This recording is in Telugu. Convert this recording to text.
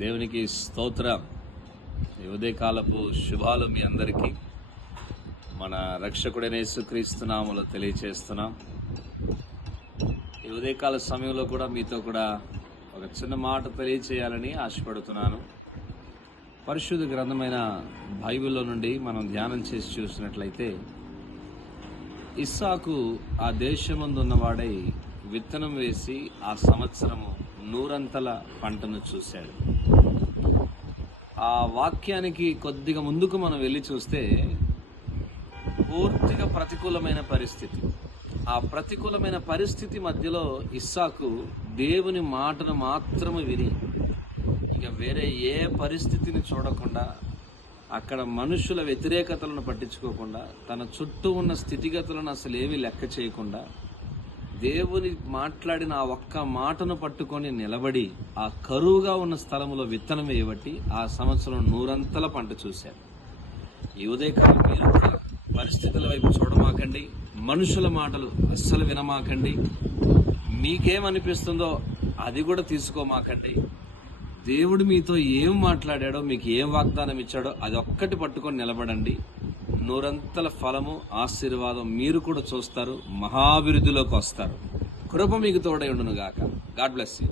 దేవునికి స్తోత్రం. ఈ ఉదయకాలపు శుభాలు మీ అందరికీ మన రక్షకుడైన యేసుక్రీస్తు నామములో తెలియచేస్తున్నాం. ఈ ఉదయకాల సమయంలో కూడా మీతో కూడా ఒక చిన్న మాట తెలియచేయాలని ఆశపడుతున్నాను. పరిశుద్ధ గ్రంథమైన బైబిల్లో నుండి మనం ధ్యానం చేసి చూసినట్లయితే, ఇస్సాకు ఆ దేశమందు ఉన్నవాడై విత్తనం వేసి ఆ సంవత్సరము 100 పంటను చూశాడు. ఆ వాక్యానికి కొద్దిగా ముందుకు మనం వెళ్ళి చూస్తే, పూర్తిగా ప్రతికూలమైన పరిస్థితి. ఆ ప్రతికూలమైన పరిస్థితి మధ్యలో ఇస్సాకు దేవుని మాటను మాత్రము విని, ఇక వేరే ఏ పరిస్థితిని చూడకుండా, అక్కడ మనుషుల వ్యతిరేకతలను పట్టించుకోకుండా, తన చుట్టూ ఉన్న స్థితిగతులను అసలు ఏమీ లెక్క చేయకుండా, దేవుని మాట్లాడిన ఆ ఒక్క మాటను పట్టుకొని నిలబడి ఆ కరువుగా ఉన్న స్థలంలో విత్తనం వేయబట్టి ఆ సంవత్సరం 100 పంట చూశారు. ఈ ఉదయకాలం మీరు కూడా పరిస్థితుల వైపు చూడమాకండి, మనుషుల మాటలు అస్సలు వినమాకండి, మీకేమనిపిస్తుందో అది కూడా తీసుకోమాకండి. దేవుడు మీతో ఏం మాట్లాడాడో, మీకు ఏం వాగ్దానం ఇచ్చాడో అది ఒక్కటి పట్టుకొని నిలబడండి. 100 ఫలము, ఆశీర్వాదం మీరు కూడా చూస్తారు, మహాభివృద్ధిలోకి వస్తారు. కృప మీకు తోడై ఉండును గాక. God bless you.